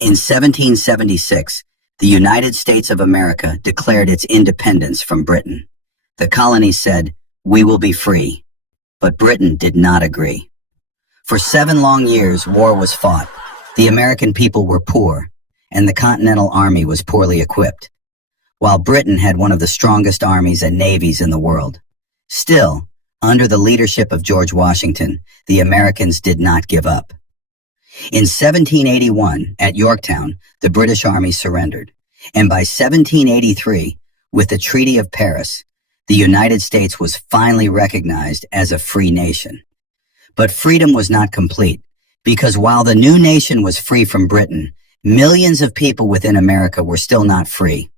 In 1776, the United States of America declared its independence from Britain. The colonies said, "We will be free." But Britain did not agree. For 7 long years, war was fought. The American people were poor, and the Continental Army was poorly equipped, while Britain had one of the strongest armies and navies in the world. Still, under the leadership of George Washington, the Americans did not give up. In 1781, at Yorktown, the British Army surrendered, and by 1783, with the Treaty of Paris, the United States was finally recognized as a free nation. But freedom was not complete, because while the new nation was free from Britain, millions of people within America were still not free.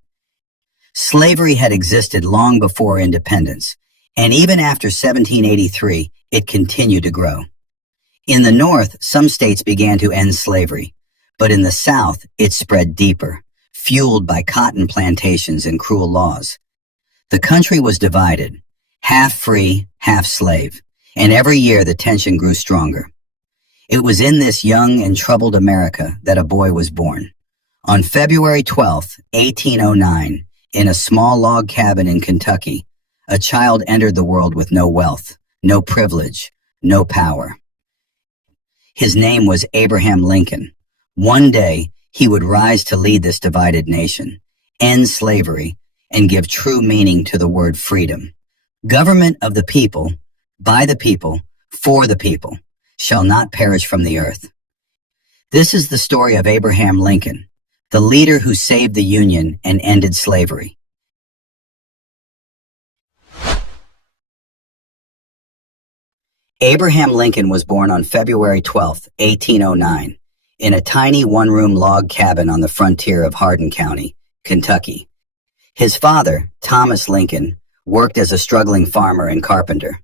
Slavery had existed long before independence, and even after 1783, it continued to grow. In the North, some states began to end slavery, but in the South, it spread deeper, fueled by cotton plantations and cruel laws. The country was divided, half free, half slave, and every year the tension grew stronger. It was in this young and troubled America that a boy was born. On February 12, 1809, in a small log cabin in Kentucky, a child entered the world with no wealth, no privilege, no power. His name was Abraham Lincoln. One day, he would rise to lead this divided nation, end slavery, and give true meaning to the word freedom. Government of the people, by the people, for the people, shall not perish from the earth. This is the story of Abraham Lincoln, the leader who saved the Union and ended slavery. Abraham Lincoln was born on February 12, 1809, in a tiny one-room log cabin on the frontier of Hardin County, Kentucky. His father, Thomas Lincoln, worked as a struggling farmer and carpenter.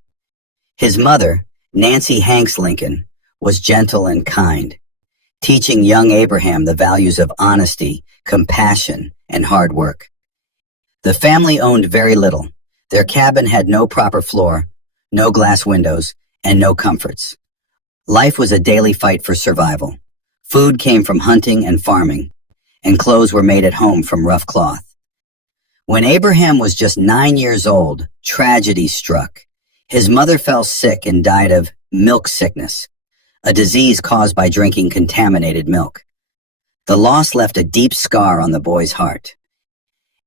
His mother, Nancy Hanks Lincoln, was gentle and kind, teaching young Abraham the values of honesty, compassion, and hard work. The family owned very little. Their cabin had no proper floor, no glass windows, and no comforts. Life was a daily fight for survival. Food came from hunting and farming, and clothes were made at home from rough cloth. When Abraham was just 9 years old, tragedy struck. His mother fell sick and died of milk sickness, a disease caused by drinking contaminated milk. The loss left a deep scar on the boy's heart.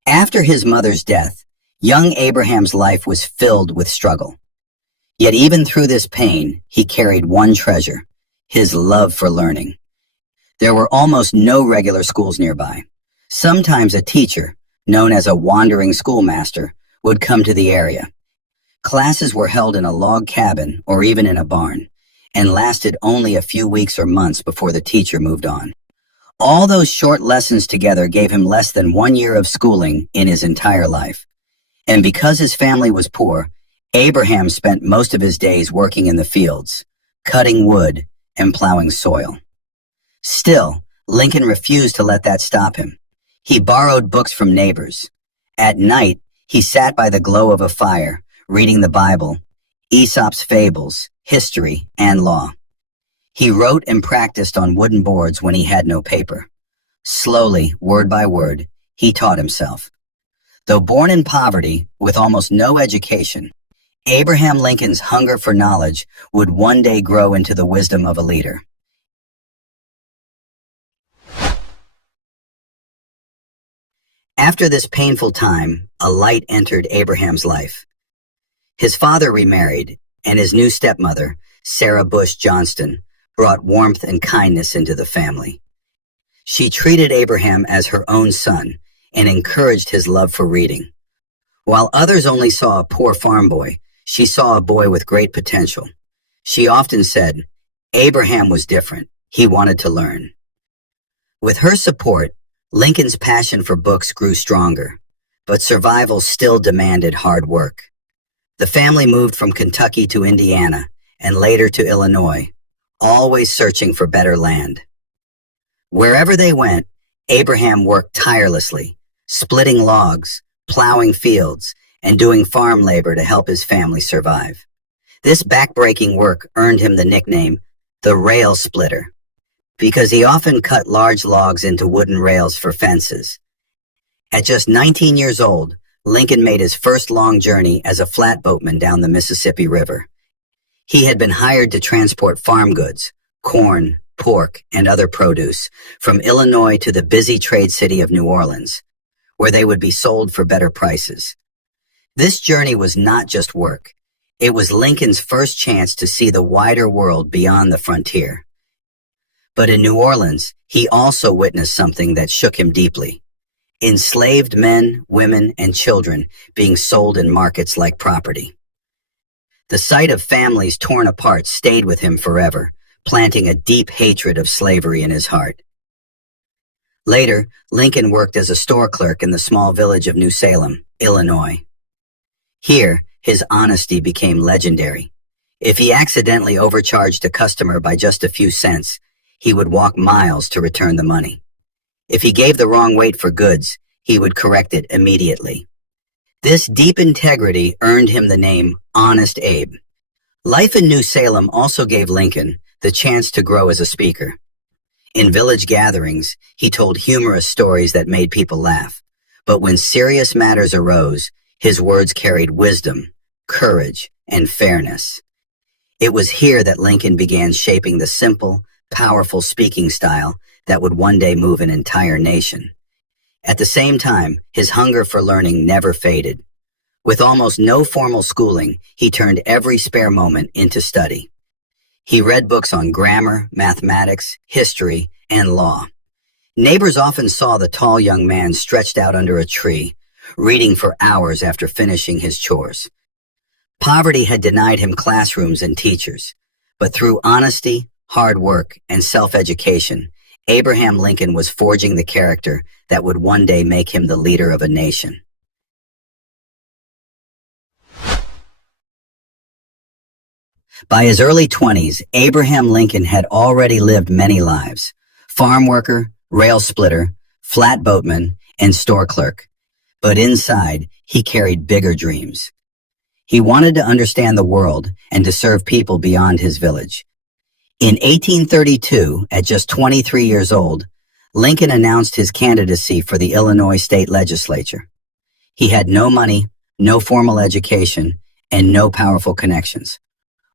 After his mother's death, young Abraham's life was filled with struggle. Yet even through this pain, he carried one treasure, his love for learning. There were almost no regular schools nearby. Sometimes a teacher, known as a wandering schoolmaster, would come to the area. Classes were held in a log cabin or even in a barn, and lasted only a few weeks or months before the teacher moved on. All those short lessons together gave him less than 1 year of schooling in his entire life. And because his family was poor, Abraham spent most of his days working in the fields, cutting wood and plowing soil. Still, Lincoln refused to let that stop him. He borrowed books from neighbors. At night, he sat by the glow of a fire, reading the Bible, Aesop's fables, history, and law. He wrote and practiced on wooden boards when he had no paper. Slowly, word by word, he taught himself. Though born in poverty, with almost no education, Abraham Lincoln's hunger for knowledge would one day grow into the wisdom of a leader. After this painful time, a light entered Abraham's life. His father remarried, and his new stepmother, Sarah Bush Johnston, brought warmth and kindness into the family. She treated Abraham as her own son and encouraged his love for reading. While others only saw a poor farm boy, she saw a boy with great potential. She often said, Abraham was different. He wanted to learn. With her support, Lincoln's passion for books grew stronger, but survival still demanded hard work. The family moved from Kentucky to Indiana and later to Illinois, always searching for better land. Wherever they went, Abraham worked tirelessly, splitting logs, plowing fields, and doing farm labor to help his family survive. This backbreaking work earned him the nickname, the Rail Splitter, because he often cut large logs into wooden rails for fences. At just 19 years old, Lincoln made his first long journey as a flatboatman down the Mississippi River. He had been hired to transport farm goods, corn, pork, and other produce from Illinois to the busy trade city of New Orleans, where they would be sold for better prices. This journey was not just work. It was Lincoln's first chance to see the wider world beyond the frontier. But in New Orleans, he also witnessed something that shook him deeply. Enslaved men, women, and children being sold in markets like property. The sight of families torn apart stayed with him forever, planting a deep hatred of slavery in his heart. Later, Lincoln worked as a store clerk in the small village of New Salem, Illinois. Here, his honesty became legendary. If he accidentally overcharged a customer by just a few cents, he would walk miles to return the money. If he gave the wrong weight for goods, he would correct it immediately. This deep integrity earned him the name Honest Abe. Life in New Salem also gave Lincoln the chance to grow as a speaker. In village gatherings, he told humorous stories that made people laugh. But when serious matters arose, his words carried wisdom, courage, and fairness. It was here that Lincoln began shaping the simple, powerful speaking style that would one day move an entire nation. At the same time, his hunger for learning never faded. With almost no formal schooling, he turned every spare moment into study. He read books on grammar, mathematics, history, and law. Neighbors often saw the tall young man stretched out under a tree, reading for hours after finishing his chores. Poverty had denied him classrooms and teachers, but through honesty, hard work, and self-education, Abraham Lincoln was forging the character that would one day make him the leader of a nation. By his early 20s, Abraham Lincoln had already lived many lives: farm worker, rail splitter, flatboatman, and store clerk. But inside, he carried bigger dreams. He wanted to understand the world and to serve people beyond his village. In 1832, at just 23 years old, Lincoln announced his candidacy for the Illinois state legislature. He had no money, no formal education, and no powerful connections.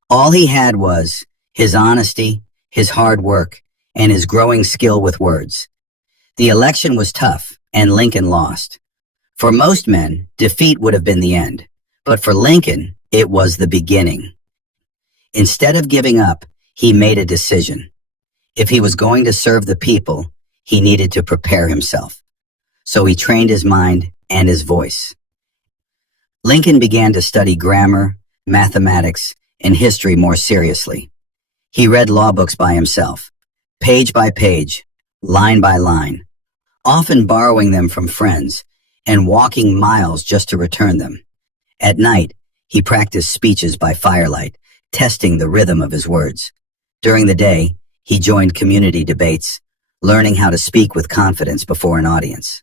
All he had was his honesty, his hard work, and his growing skill with words. The election was tough, and Lincoln lost. For most men, defeat would have been the end, but for Lincoln, it was the beginning. Instead of giving up, he made a decision. If he was going to serve the people, he needed to prepare himself. So he trained his mind and his voice. Lincoln began to study grammar, mathematics, and history more seriously. He read law books by himself, page by page, line by line, often borrowing them from friends and walking miles just to return them. At night, he practiced speeches by firelight, testing the rhythm of his words. During the day, he joined community debates, learning how to speak with confidence before an audience.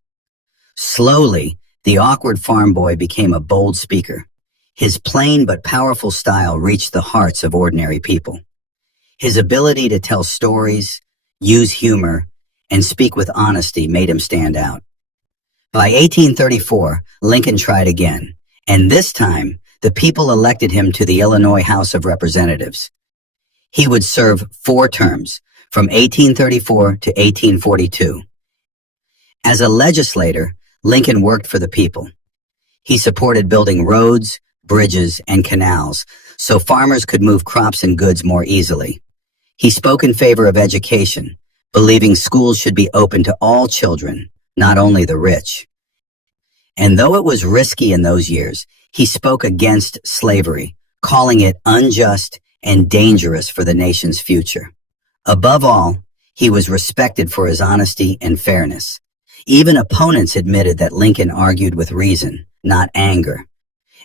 Slowly, the awkward farm boy became a bold speaker. His plain but powerful style reached the hearts of ordinary people. His ability to tell stories, use humor, and speak with honesty made him stand out. By 1834, Lincoln tried again, and this time, the people elected him to the Illinois House of Representatives. He would serve 4 terms, from 1834 to 1842. As a legislator, Lincoln worked for the people. He supported building roads, bridges, and canals so farmers could move crops and goods more easily. He spoke in favor of education, believing schools should be open to all children, not only the rich. And though it was risky in those years, he spoke against slavery, calling it unjust and dangerous for the nation's future. Above all, he was respected for his honesty and fairness. Even opponents admitted that Lincoln argued with reason, not anger.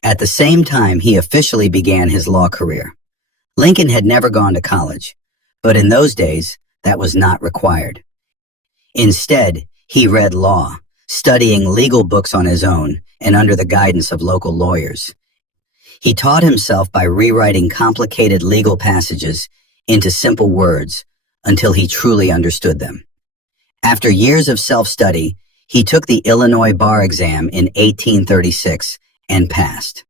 At the same time, he officially began his law career. Lincoln had never gone to college, but in those days, that was not required. Instead, he read law, studying legal books on his own and under the guidance of local lawyers. He taught himself by rewriting complicated legal passages into simple words until he truly understood them. After years of self-study, he took the Illinois bar exam in 1836 and passed.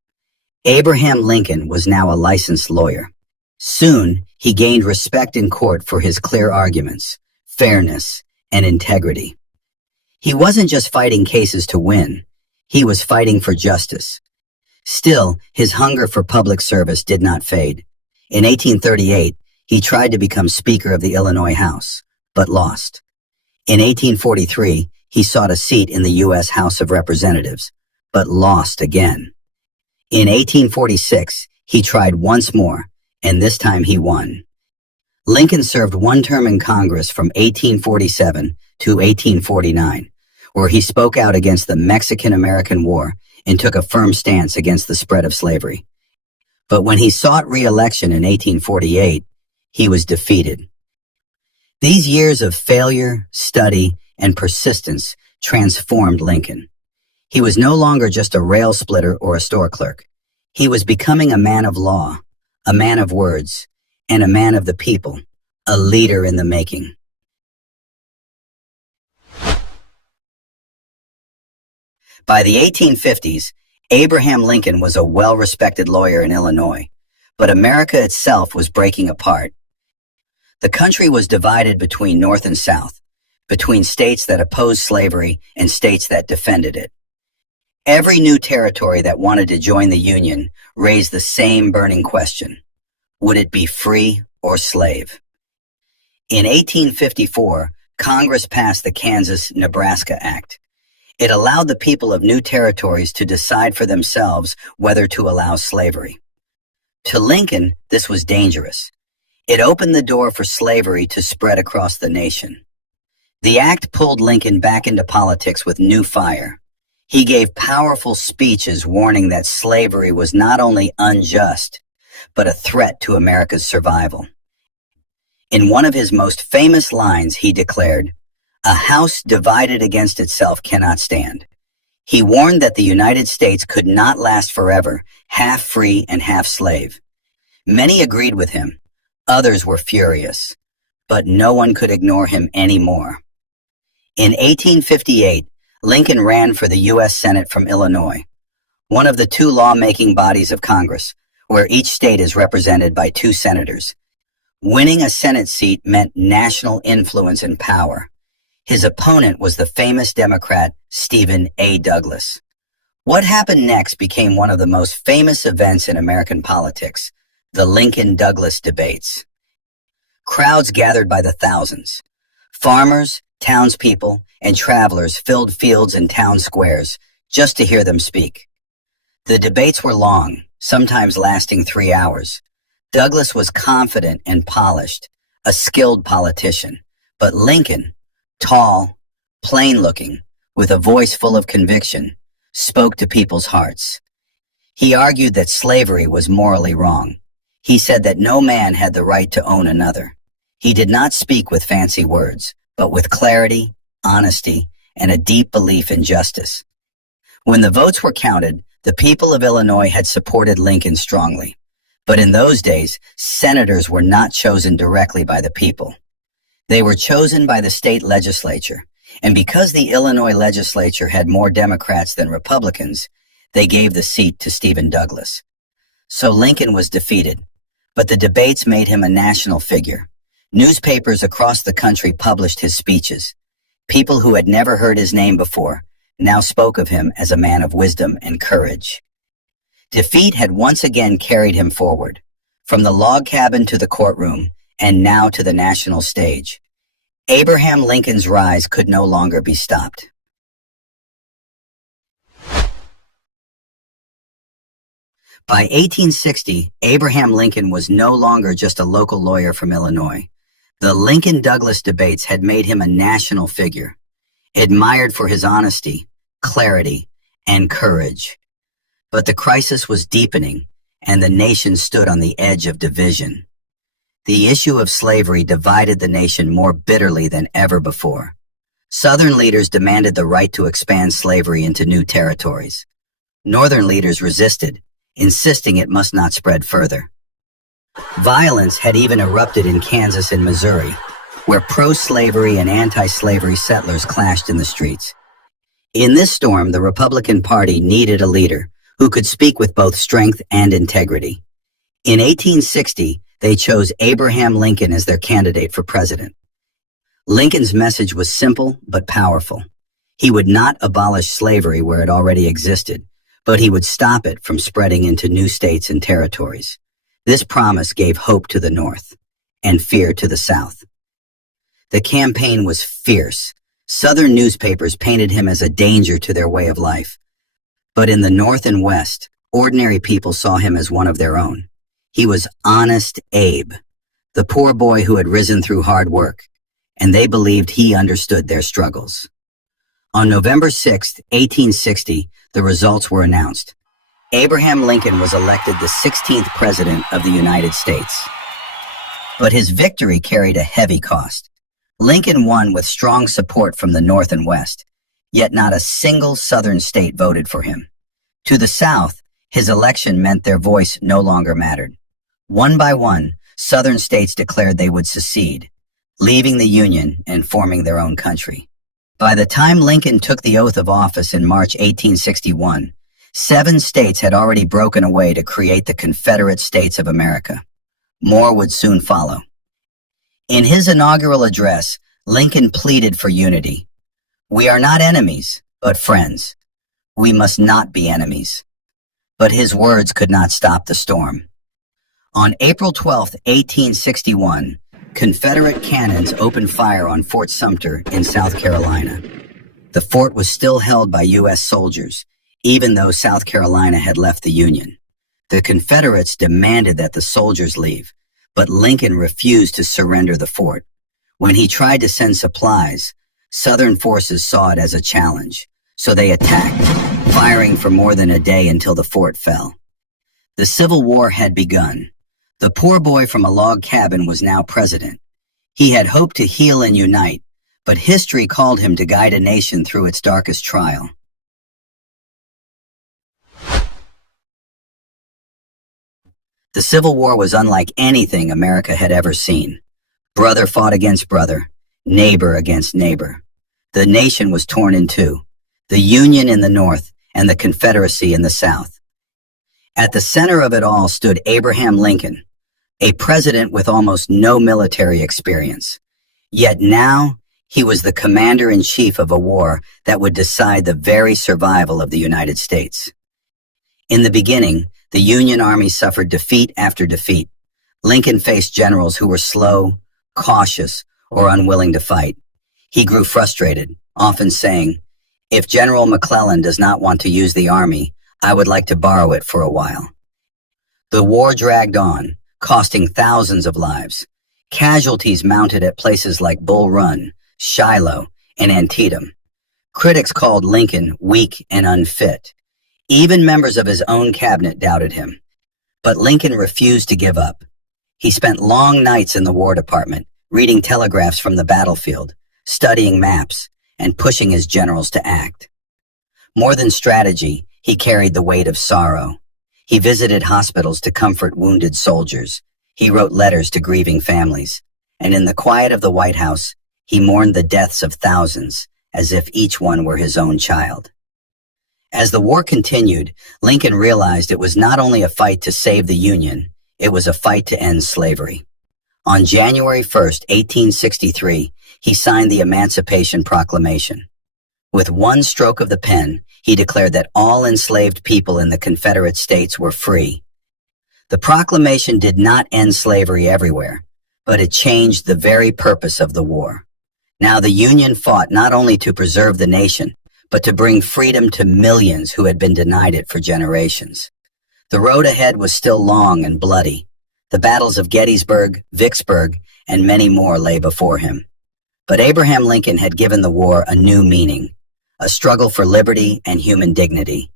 Abraham Lincoln was now a licensed lawyer. Soon, he gained respect in court for his clear arguments, fairness, and integrity. He wasn't just fighting cases to win, he was fighting for justice. Still, his hunger for public service did not fade. In 1838, he tried to become Speaker of the Illinois House, but lost. In 1843, he sought a seat in the U.S. House of Representatives, but lost again. In 1846, he tried once more, and this time he won. Lincoln served one term in Congress from 1847 to 1849, where he spoke out against the Mexican-American War and took a firm stance against the spread of slavery. But when he sought re-election in 1848, he was defeated. These years of failure, study, and persistence transformed Lincoln. He was no longer just a rail splitter or a store clerk. He was becoming a man of law, a man of words, and a man of the people, a leader in the making. By the 1850s, Abraham Lincoln was a well-respected lawyer in Illinois, but America itself was breaking apart. The country was divided between North and South, between states that opposed slavery and states that defended it. Every new territory that wanted to join the Union raised the same burning question: would it be free or slave? In 1854, Congress passed the Kansas-Nebraska Act. It allowed the people of new territories to decide for themselves whether to allow slavery. To Lincoln, this was dangerous. It opened the door for slavery to spread across the nation. The act pulled Lincoln back into politics with new fire. He gave powerful speeches warning that slavery was not only unjust, but a threat to America's survival. In one of his most famous lines, he declared, "A house divided against itself cannot stand." He warned that the United States could not last forever, half free and half slave. Many agreed with him. Others were furious, but no one could ignore him anymore. In 1858, Lincoln ran for the U.S. Senate from Illinois, one of the two law-making bodies of Congress, where each state is represented by 2 senators. Winning a Senate seat meant national influence and power. His opponent was the famous Democrat Stephen A. Douglas. What happened next became one of the most famous events in American politics, the Lincoln-Douglas debates. Crowds gathered by the thousands. Farmers, townspeople, and travelers filled fields and town squares just to hear them speak. The debates were long, sometimes lasting 3 hours. Douglas was confident and polished, a skilled politician, but Lincoln, tall, plain-looking, with a voice full of conviction, spoke to people's hearts. He argued that slavery was morally wrong. He said that no man had the right to own another. He did not speak with fancy words, but with clarity, honesty, and a deep belief in justice. When the votes were counted, the people of Illinois had supported Lincoln strongly. But in those days, senators were not chosen directly by the people. They were chosen by the state legislature, and because the Illinois legislature had more Democrats than Republicans, they gave the seat to Stephen Douglas. So Lincoln was defeated, but the debates made him a national figure. Newspapers across the country published his speeches. People who had never heard his name before now spoke of him as a man of wisdom and courage. Defeat had once again carried him forward, from the log cabin to the courtroom, and now to the national stage. Abraham Lincoln's rise could no longer be stopped. By 1860, Abraham Lincoln was no longer just a local lawyer from Illinois. The Lincoln-Douglas debates had made him a national figure, admired for his honesty, clarity, and courage. But the crisis was deepening, and the nation stood on the edge of division. The issue of slavery divided the nation more bitterly than ever before. Southern leaders demanded the right to expand slavery into new territories. Northern leaders resisted, insisting it must not spread further. Violence had even erupted in Kansas and Missouri, where pro-slavery and anti-slavery settlers clashed in the streets. In this storm, the Republican Party needed a leader who could speak with both strength and integrity. In 1860, they chose Abraham Lincoln as their candidate for president. Lincoln's message was simple but powerful. He would not abolish slavery where it already existed, but he would stop it from spreading into new states and territories. This promise gave hope to the North and fear to the South. The campaign was fierce. Southern newspapers painted him as a danger to their way of life. But in the North and West, ordinary people saw him as one of their own. He was Honest Abe, the poor boy who had risen through hard work, and they believed he understood their struggles. On November 6, 1860, the results were announced. Abraham Lincoln was elected the 16th President of the United States. But his victory carried a heavy cost. Lincoln won with strong support from the North and West, yet not a single Southern state voted for him. To the South, his election meant their voice no longer mattered. One by one, Southern states declared they would secede, leaving the Union and forming their own country. By the time Lincoln took the oath of office in March 1861, 7 states had already broken away to create the Confederate States of America. More would soon follow. In his inaugural address, Lincoln pleaded for unity. "We are not enemies, but friends. We must not be enemies." But his words could not stop the storm. On April 12, 1861, Confederate cannons opened fire on Fort Sumter in South Carolina. The fort was still held by U.S. soldiers, even though South Carolina had left the Union. The Confederates demanded that the soldiers leave, but Lincoln refused to surrender the fort. When he tried to send supplies, Southern forces saw it as a challenge, so they attacked, firing for more than a day until the fort fell. The Civil War had begun. The poor boy from a log cabin was now president. He had hoped to heal and unite, but history called him to guide a nation through its darkest trial. The Civil War was unlike anything America had ever seen. Brother fought against brother, neighbor against neighbor. The nation was torn in two, the Union in the North and the Confederacy in the South. At the center of it all stood Abraham Lincoln, a president with almost no military experience. Yet now, he was the commander-in-chief of a war that would decide the very survival of the United States. In the beginning, the Union Army suffered defeat after defeat. Lincoln faced generals who were slow, cautious, or unwilling to fight. He grew frustrated, often saying, "If General McClellan does not want to use the army, I would like to borrow it for a while." The war dragged on, costing thousands of lives. Casualties mounted at places like Bull Run, Shiloh, and Antietam. Critics called Lincoln weak and unfit. Even members of his own cabinet doubted him. But Lincoln refused to give up. He spent long nights in the War Department, reading telegraphs from the battlefield, studying maps, and pushing his generals to act. More than strategy, he carried the weight of sorrow. He visited hospitals to comfort wounded soldiers. He wrote letters to grieving families. And in the quiet of the White House, he mourned the deaths of thousands, as if each one were his own child. As the war continued, Lincoln realized it was not only a fight to save the Union, it was a fight to end slavery. On January 1, 1863, he signed the Emancipation Proclamation. With one stroke of the pen, he declared that all enslaved people in the Confederate States were free. The proclamation did not end slavery everywhere, but it changed the very purpose of the war. Now the Union fought not only to preserve the nation, but to bring freedom to millions who had been denied it for generations. The road ahead was still long and bloody. The battles of Gettysburg, Vicksburg, and many more lay before him. But Abraham Lincoln had given the war a new meaning, a struggle for liberty and human dignity.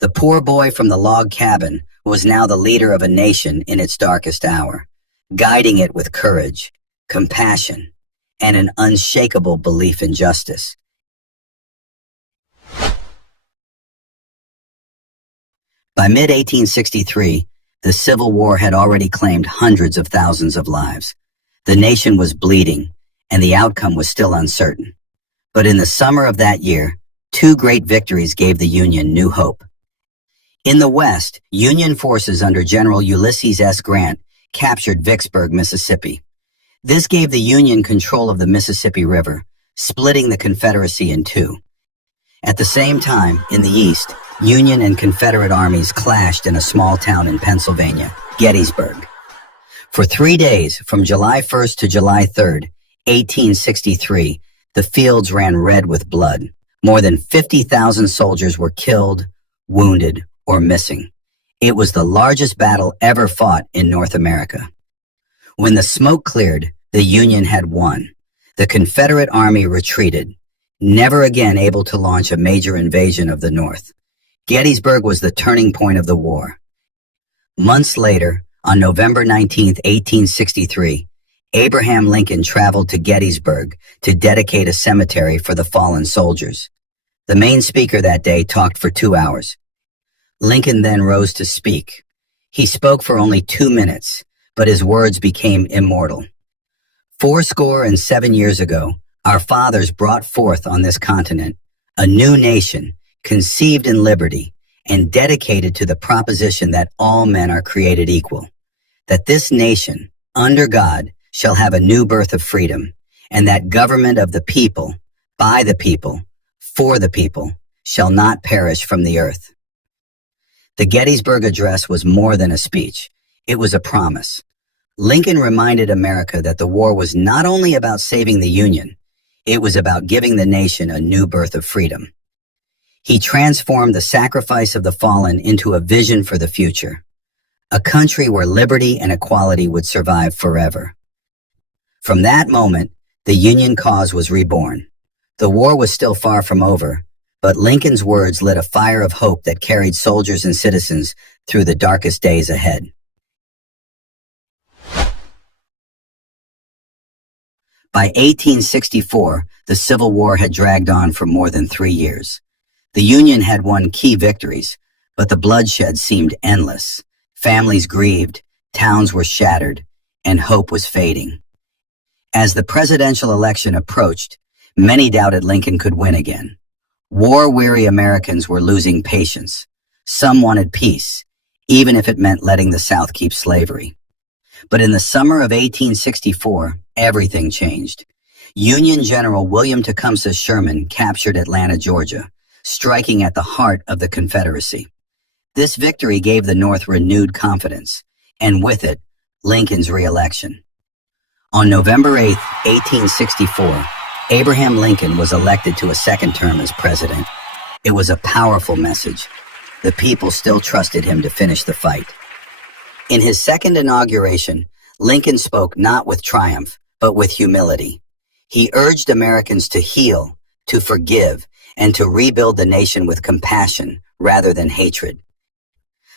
The poor boy from the log cabin was now the leader of a nation in its darkest hour, guiding it with courage, compassion, and an unshakable belief in justice. By mid-1863, the Civil War had already claimed hundreds of thousands of lives. The nation was bleeding, and the outcome was still uncertain. But in the summer of that year, two great victories gave the Union new hope. In the West, Union forces under General Ulysses S. Grant captured Vicksburg, Mississippi. This gave the Union control of the Mississippi River, splitting the Confederacy in two. At the same time, in the East, Union and Confederate armies clashed in a small town in Pennsylvania, Gettysburg. For 3 days, from July 1st to July 3rd, 1863, the fields ran red with blood. More than 50,000 soldiers were killed, wounded, or missing. It was the largest battle ever fought in North America. When the smoke cleared, the Union had won. The Confederate Army retreated, never again able to launch a major invasion of the North. Gettysburg was the turning point of the war. Months later, on November 19, 1863, Abraham Lincoln traveled to Gettysburg to dedicate a cemetery for the fallen soldiers. The main speaker that day talked for 2 hours. Lincoln then rose to speak. He spoke for only 2 minutes, but his words became immortal. 77 years ago, our fathers brought forth on this continent a new nation, conceived in liberty, and dedicated to the proposition that all men are created equal, that this nation, under God, shall have a new birth of freedom, and that government of the people, by the people, for the people, shall not perish from the earth. The Gettysburg Address was more than a speech. It was a promise. Lincoln reminded America that the war was not only about saving the Union, it was about giving the nation a new birth of freedom. He transformed the sacrifice of the fallen into a vision for the future, a country where liberty and equality would survive forever. From that moment, the Union cause was reborn. The war was still far from over, but Lincoln's words lit a fire of hope that carried soldiers and citizens through the darkest days ahead. By 1864, the Civil War had dragged on for more than 3 years. The Union had won key victories, but the bloodshed seemed endless. Families grieved, towns were shattered, and hope was fading. As the presidential election approached, many doubted Lincoln could win again. War-weary Americans were losing patience. Some wanted peace, even if it meant letting the South keep slavery. But in the summer of 1864, everything changed. Union General William Tecumseh Sherman captured Atlanta, Georgia, striking at the heart of the Confederacy. This victory gave the North renewed confidence, and with it, Lincoln's re-election. On November 8, 1864, Abraham Lincoln was elected to a second term as president. It was a powerful message. The people still trusted him to finish the fight. In his second inauguration, Lincoln spoke not with triumph, but with humility. He urged Americans to heal, to forgive, and to rebuild the nation with compassion rather than hatred.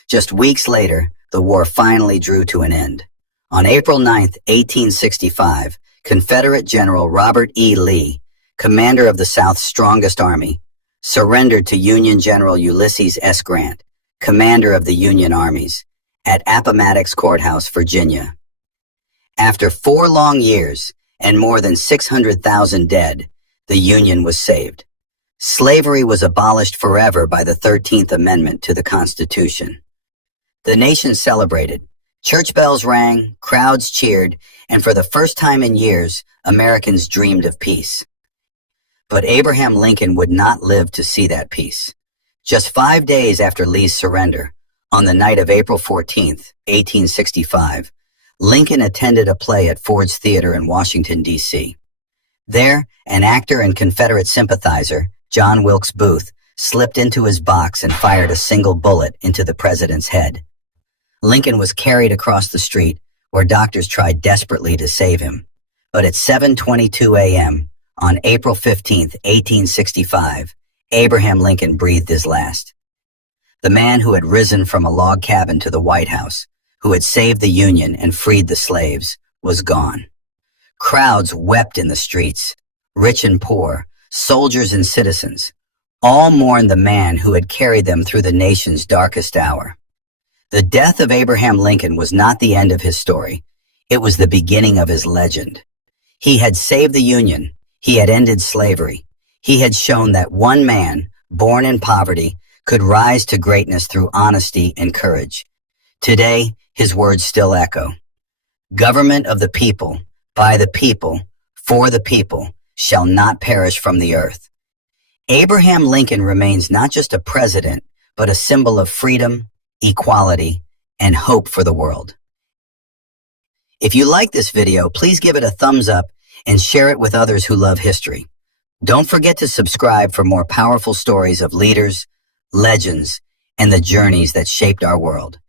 Just weeks later, the war finally drew to an end. On April 9, 1865, Confederate General Robert E. Lee, commander of the South's strongest army, surrendered to Union General Ulysses S. Grant, commander of the Union armies, at Appomattox Courthouse, Virginia. After 4 long years and more than 600,000 dead, the Union was saved. Slavery was abolished forever by the 13th Amendment to the Constitution. The nation celebrated. Church bells rang, crowds cheered, and for the first time in years, Americans dreamed of peace. But Abraham Lincoln would not live to see that peace. Just 5 days after Lee's surrender, on the night of April 14, 1865, Lincoln attended a play at Ford's Theater in Washington, D.C. There, an actor and Confederate sympathizer, John Wilkes Booth, slipped into his box and fired a single bullet into the president's head. Lincoln was carried across the street, where doctors tried desperately to save him. But at 7:22 a.m., on April 15, 1865, Abraham Lincoln breathed his last. The man who had risen from a log cabin to the White House, who had saved the Union and freed the slaves, was gone. Crowds wept in the streets. Rich and poor, soldiers and citizens, all mourned the man who had carried them through the nation's darkest hour. The death of Abraham Lincoln was not the end of his story. It was the beginning of his legend. He had saved the Union. He had ended slavery. He had shown that one man, born in poverty, could rise to greatness through honesty and courage. Today, his words still echo. Government of the people, by the people, for the people, shall not perish from the earth. Abraham Lincoln remains not just a president, but a symbol of freedom, equality, and hope for the world. If you like this video, please give it a thumbs up and share it with others who love history. Don't forget to subscribe for more powerful stories of leaders, legends, and the journeys that shaped our world.